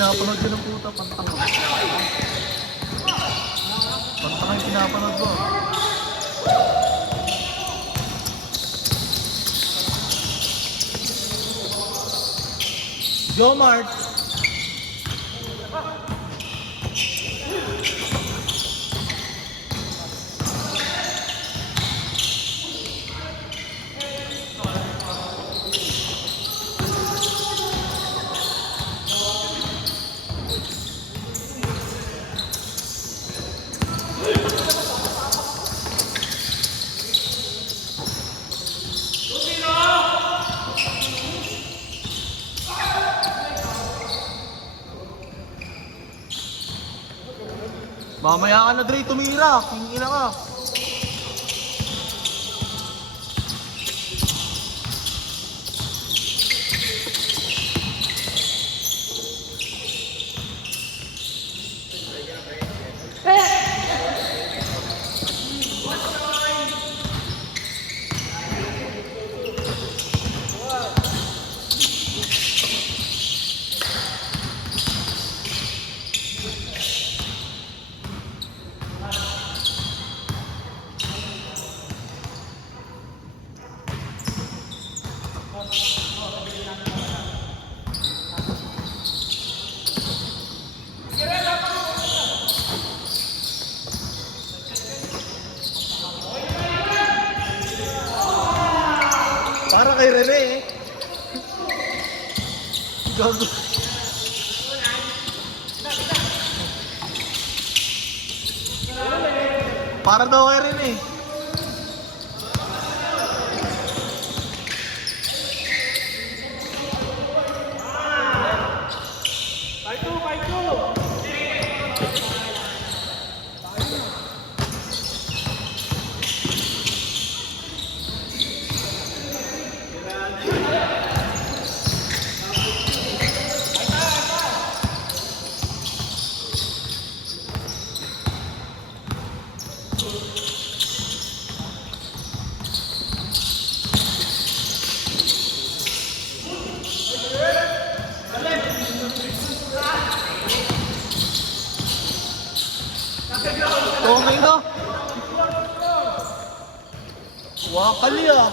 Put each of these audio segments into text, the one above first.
pinapanood ko ng puta, pantang. Pantang yung pinapanood ko. Jomart! Mamaya ka na, Dre, tumira. Kingina ka. Para kay Rene eh. Gago. Para daw kay Rene eh. Okay na. Wakali ah.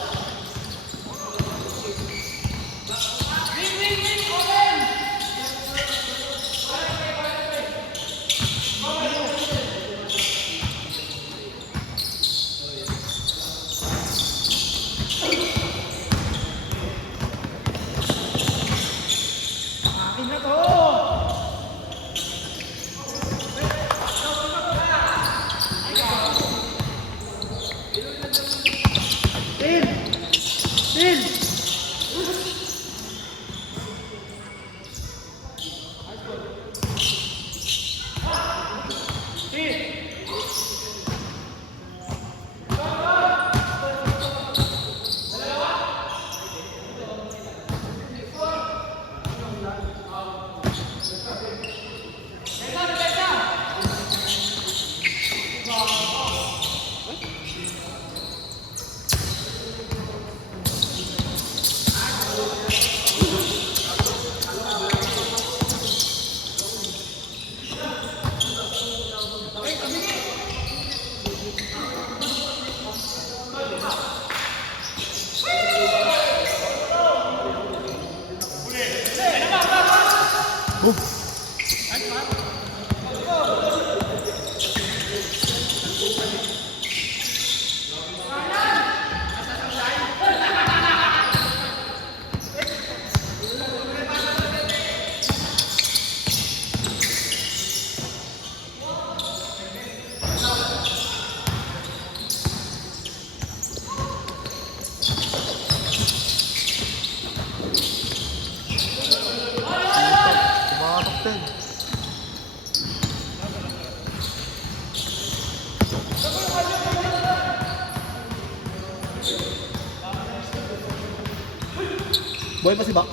Boy pa si Bax?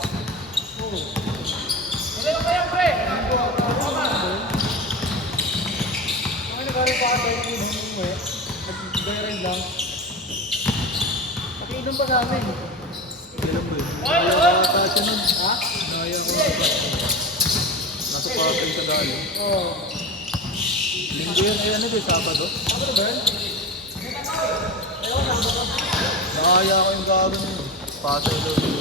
Oo. Ano kaya, pre? Ano nagaling pa ako yung umuwi? Nag-bayran lang. Pakiinom pa namin. Ilan ba yun? Naya ka ata siya nun. Ha? Naya ko ata. Nasa overtime ka galing. Oo. Linggo yan, eh ano din, Sabado. Ano ba yun? Nakaya ko yung gago na yun. Pasay doon.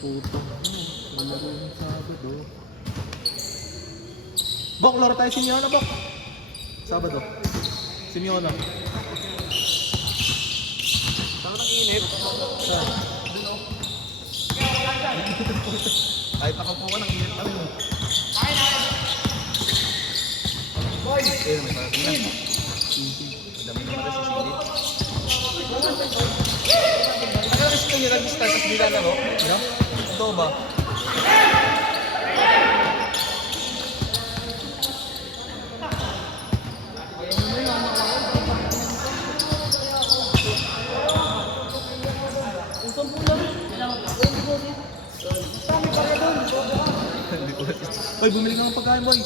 Puto. Malaro yung Sabado. Bok, laro tayo Simeona, Bok. Sabado. Simeona. Saan ang init? Saan? Kahit nakapuha ng init pa rin. Boy! Eh, may parating na. Madami naman na si Cindy. Ano kasi kung yung nag-start sa nilalaro? Ano? Ito ba? Boy, bumili ka ng pagkain, boy.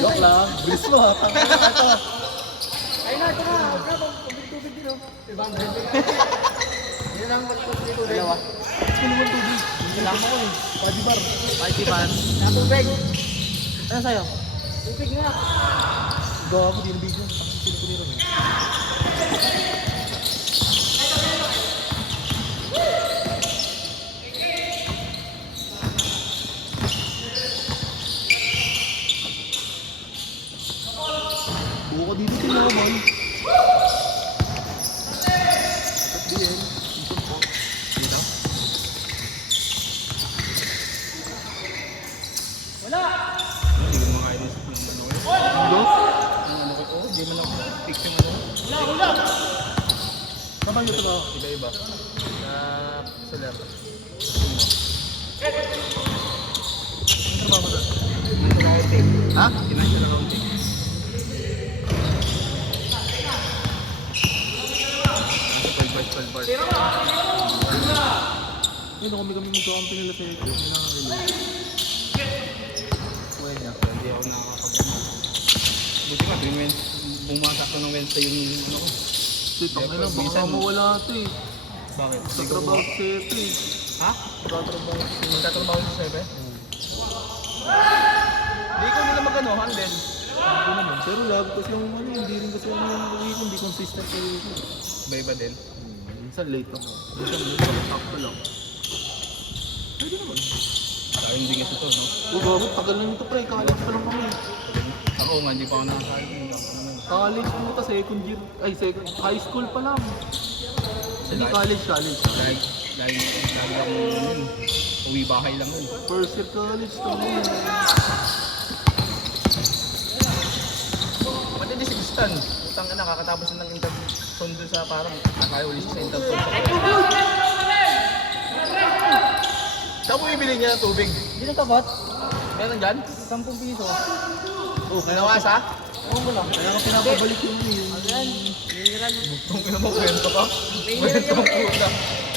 Joke lang. Bilis mo, ha? Tangin na ito. Ay na, ito na. Tubig din, oh. Yun lang, tubig. Dalawa. Gusto naman tubig. Kailangan ko eh. Padibar. Pagkiban. Tubig. Ano sa'yo? Tubig nga. Gawa ko, di na video. Tapos ko nito. Buko dito tinaman. At di yan. Dito? Wala. Hindi ko mga ideas ng ano eh. Dito? Ang ano ko, hindi mo lang pick yung ano. Wala. Tama yun ito ba? Iba-iba. Na solar. Ano trabaho mo doon? Ha? Financial accounting. Nasa 12 bars. Yun, kami magkakampi nila sa ito. Hindi na nga Kuya niya. Hindi ako nakakapag-ano. Buti ka, bumasak ko ng Wednesday yung ano ko. Tang ina, baka mawala ito eh. Bakit? Sa trabaho sa ito eh. Ha? Tatrabaho sa ito. Magtatrabaho sa Sebe? Hindi ko nila mag-ano, handle. Hindi naman. Pero lagi kasi yung ano, hindi rin kasi ano yung weekend, hindi consistent sa weekend. Iba-iba din. Minsan late ako. Minsan late ako, sakto lang. Pwede naman. Sa akin din kasi to, no? Bago, tagal lang ito pre, college pa lang kami. Ako nga, hindi pa ako nakakain. College mo ta, second year, ay second, high school pa lang. Hindi college. Lagi ako yun. Uwi bahay lang yun. First year college to mo. Ba't hindi si Stan? Utang ka na, kakatapos na ng interson dun sa parang nakaya ulit siya sa interson. Saan mo ibili niya ng tubig? Hindi na tapat. Meron dyan? 10 piso. Oh, kaya Kinawas ha? Oo mo lang. kaya ako pinapabalik yung yun. Ayan. Mineral. Kung ina mo, kwento ka. Kwento mo puta.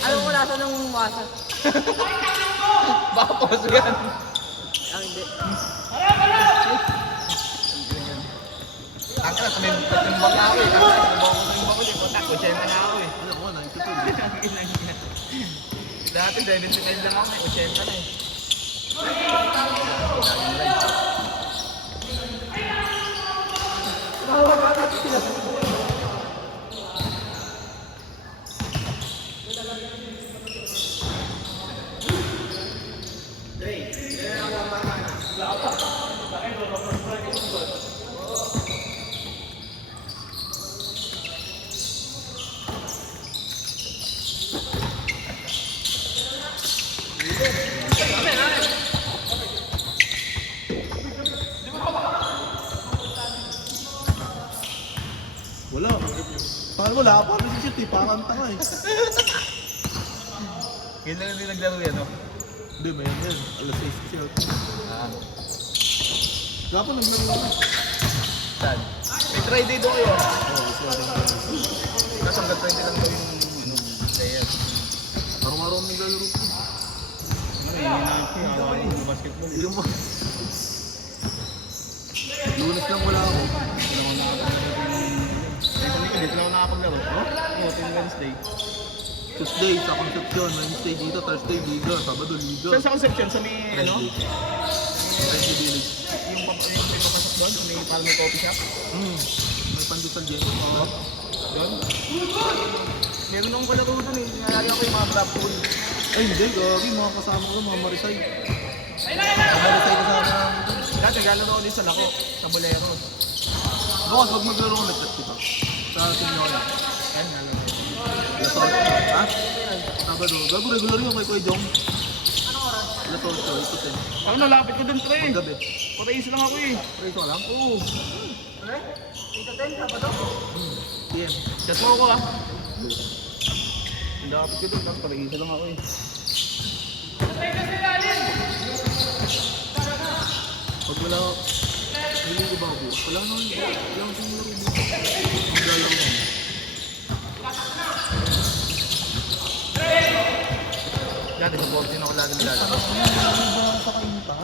Alam mo lasa ng masa? Baka puso yan. Ah, hindi. Ang ina, timbang na ako eh. Timbang ko din. Puta, 80 na ako eh. Ano ko, 92. Ang ina niya. Dati 79 lang ako, may 80 na eh. Wala. Parang wala pa rin si Shit eh. Parang tanga eh. Yun lang hindi naglaro yan, no? Hindi, may yan yan. Alas 6 kasi ako. Ah. Gapo naglaro ako. Saan? May try day doon kayo. Oo, sorry. Tapos hanggang 20 lang daw yung ano, player. Araw-araw ako naglalaro ko. Ano, hihina yung basketball. Yung mo. Lunes lang wala ako. Dito na ako nakapaglaro. Oo, tuwing Wednesday. Tuesday sa Concepcion, Wednesday dito, Thursday Liga, Sabado Liga. Saan sa Concepcion? Sa may, ano? Friendly Village. Yung may papasok doon? May parang may coffee shop? May pandesal dyan. Oo. Doon? Meron akong kalaro doon eh. Nalari ako yung mga black pool. Ay hindi, gagi, mga kasama ko, mga Marisay. Mga Marisay kasama namin doon. Dati naglalaro ako din sa Lako, sa Bolero. Bukas, wag maglaro ko, nag-chat kita. Sa team nyo lang. Yan, nalaro. Alas 8. Ha? Sabado. Gago, regular yun kay Kuya Jong. Anong oras? Alas 8, 8 to 10. Ako nalapit ko doon, pre. Gabi. Patais lang ako eh. Preso ka lang? Oo. Ano? 8 to 10, Sabado? PM. Chat mo ako ah. Nalapit ko doon, tapos patais lang ako eh. Pag wala, hindi ko ba ako? Wala naman, wala akong sinuro mo. Maglalaro mo. Dati sa 14 ako lagi nilalaro. Sa kainta?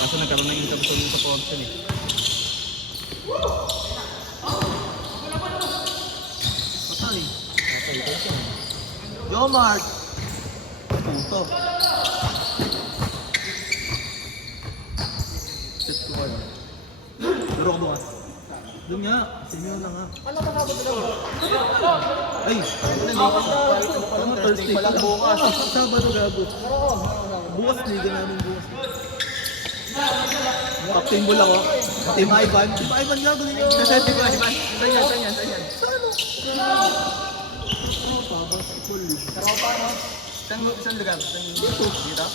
Kaso nagkaroon ng interson sa 14 eh. Patay. Yo, Mark! Puto. Set ko kayo. Pero ako bukas. Doon nga. Sinyo na nga. Ano ka Sabado lang? Ay! Tama, Thursday pa lang bukas. Sabado gago. Bukas, liga namin bukas. Captain Bull ako. Team Ivan. Team Ivan gago ninyo. Di ba? Saan yan? Saan yan? Saan yan? Basketball league. Saan lugar? Dito? Dito?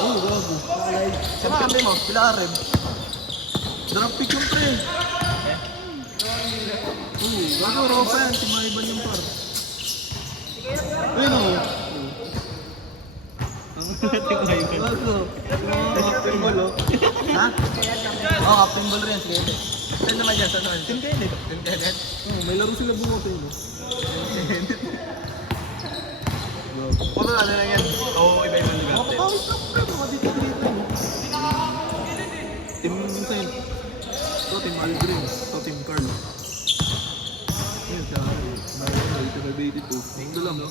Oo, gago. Saan mga kampi mo? Pilarem. Draft pick yung pre. Oo, gago, Ropa yan. Team Ivan yung par. Ayun o. Gago. Captain Bull o. Ha? Oo, Captain Bull rin. Sige. Saan naman yan? Saan naman? Team Kenneth. Team Kenneth? Oo, may laro sila bumoto yun. Puro ano lang yan? Oo, iba-ibang lugar. Makakawis na pre. Mga dito-dito. Team Vincent. Ito, Team Algreen. Ito, Team Carl. Ayun siya. May 85-82. Ito lang, no?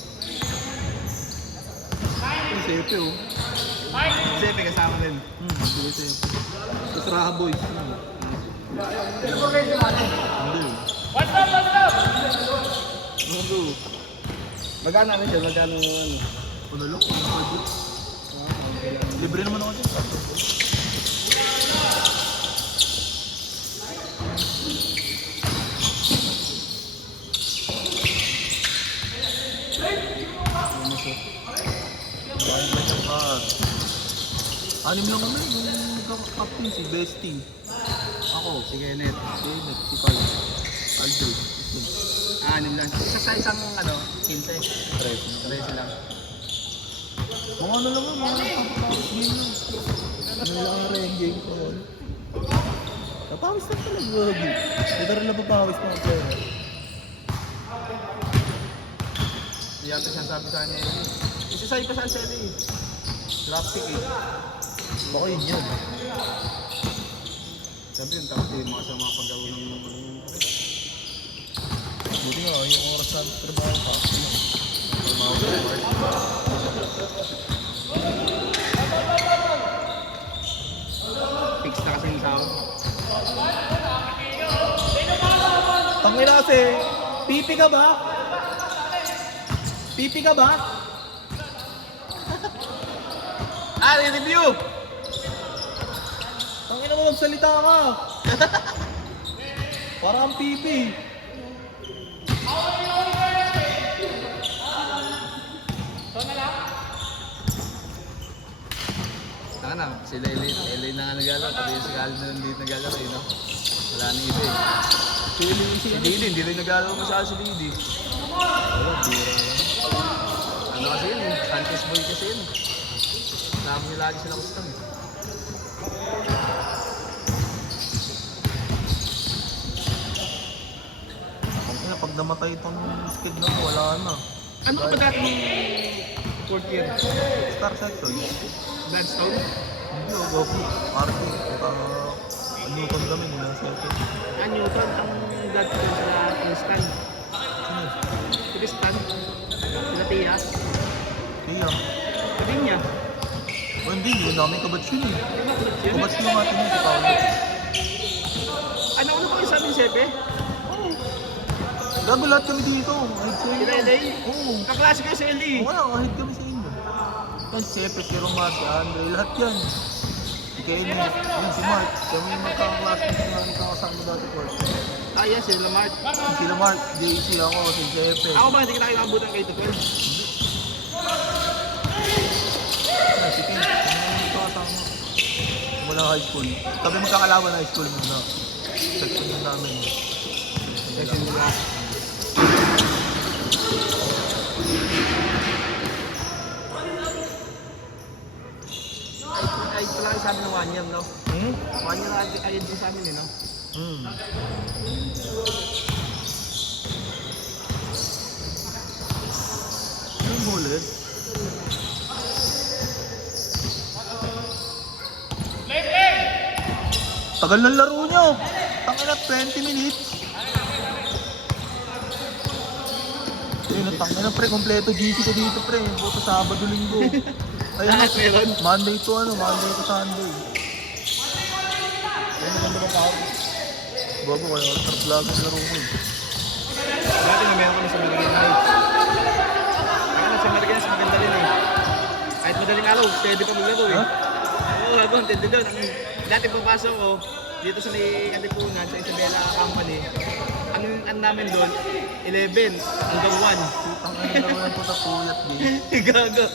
Yung Sepe, oh. Siyempre kasama din. Sige, Sepe. Tapos Raha Boys. Hindi. What's up? Ano? Magkano namin dyan? Magkano ano? Ano lang? Ano budget? Libre naman ako dyan. Anim lang kami, yung nagka-captain si Bestie. Ako, Si Kenneth. Kenneth, si Carl. Aldrin. Anim lang. Isa sa isang 15. 13 lang. Mga ano lang yun, mga tapos game yun. Ano lang ang ranking ko. Napawis na talaga, Gogi. Dito rin napapawis mga player. Hindi yata siya sabi sa kanya. Isasay pa sa Shelly. Dropkick eh. Baka yun yun. Sabi yun, tapos din mga sa mga paggawa ng Buti nga, yung oras sa trabaho pa. Trabaho sa oras. fix na kasi yung tao. Tangin na kasi, pipi ka ba? Pipi ka ba? Review! Tangin na mo, magsalita ka. Para kang pipi. Taka na, si Lele na nga naglalaro, pati si Calvin na hindi naglalaro eh, no? Wala nang iba eh. Si Didi, hindi rin naglalaro masyado si Didi. Wala, bira lang. Ano kasi yun eh, Sanchez boy kasi yun. Kasama niya lagi sila kustan eh. Tangin na, pag namatay itong skid na to, wala na. Ano ka ba dati nung 4th year? Star section. Gladstone? Hindi o, gobi. Party. Newton kami nila sa section. Newton, ang Gladstone sila Tristan. Sino? Tristan? Sila Tia? Iya. Sabi niya. O hindi, yun namin kabats yun eh. Ano ba yun? Kabats yung natin yun si Paolo. Ano pa yung sabi ni Sepe? Gago lahat kami dito. Kahit sa Sila inyo. LA? Oo. Kaklase kayo sa LA. Oo nga, kahit kami sa inyo. Yan, si Epe, si Romar, si Andre, lahat yan. Si Kenny, yun si Mark. Kami yung magkakaklase na nakakasama dati po. Yes, sila Mark. Sila Mark, JC ako, si Epe. Ako ba, hindi kita kailangabutan kayo 12? Yan, si Ken, kami naman magkakasama. Mula high school. Kami magkakalaban high school muna. Section yun namin. Section nila. Ay, pala kayo sabi ng 1 year, no? 1 year ayun din sa amin, eh, no? Anong bullet? Tagal ng laro nyo. Tangina 20 minutes. Ayun, tangina pre, kompleto GC ko dito pre. Buto Sabado, Linggo. Ayun, Lahat meron. Monday to Sunday. Ayun, maganda ba pa? Bago kayo, sarap vlog ng laro mo. Dati na meron kami sa Madaling Nights. Kaya sa Madaling Nights, maganda rin eh. Kahit madaling araw, pwede pa maglaro eh. Ha? Oo, habang tindi doon. Dati papasok ko, dito sa may Katipunan, sa Isabela Company. Ang namin doon, 11 hanggang 1. Tangina laro ng puta puyat game. Gago.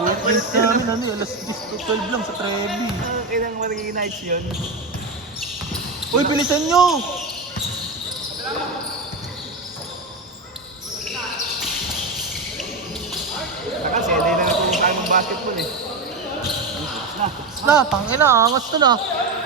Puyat games namin, alas 10 to 12 lang sa Trevi. Kailang Madaling Nights yun. Uy, bilisan nyo! Saka, si LA na natulong tayo ng basketball eh. Na, tangina, angas to na.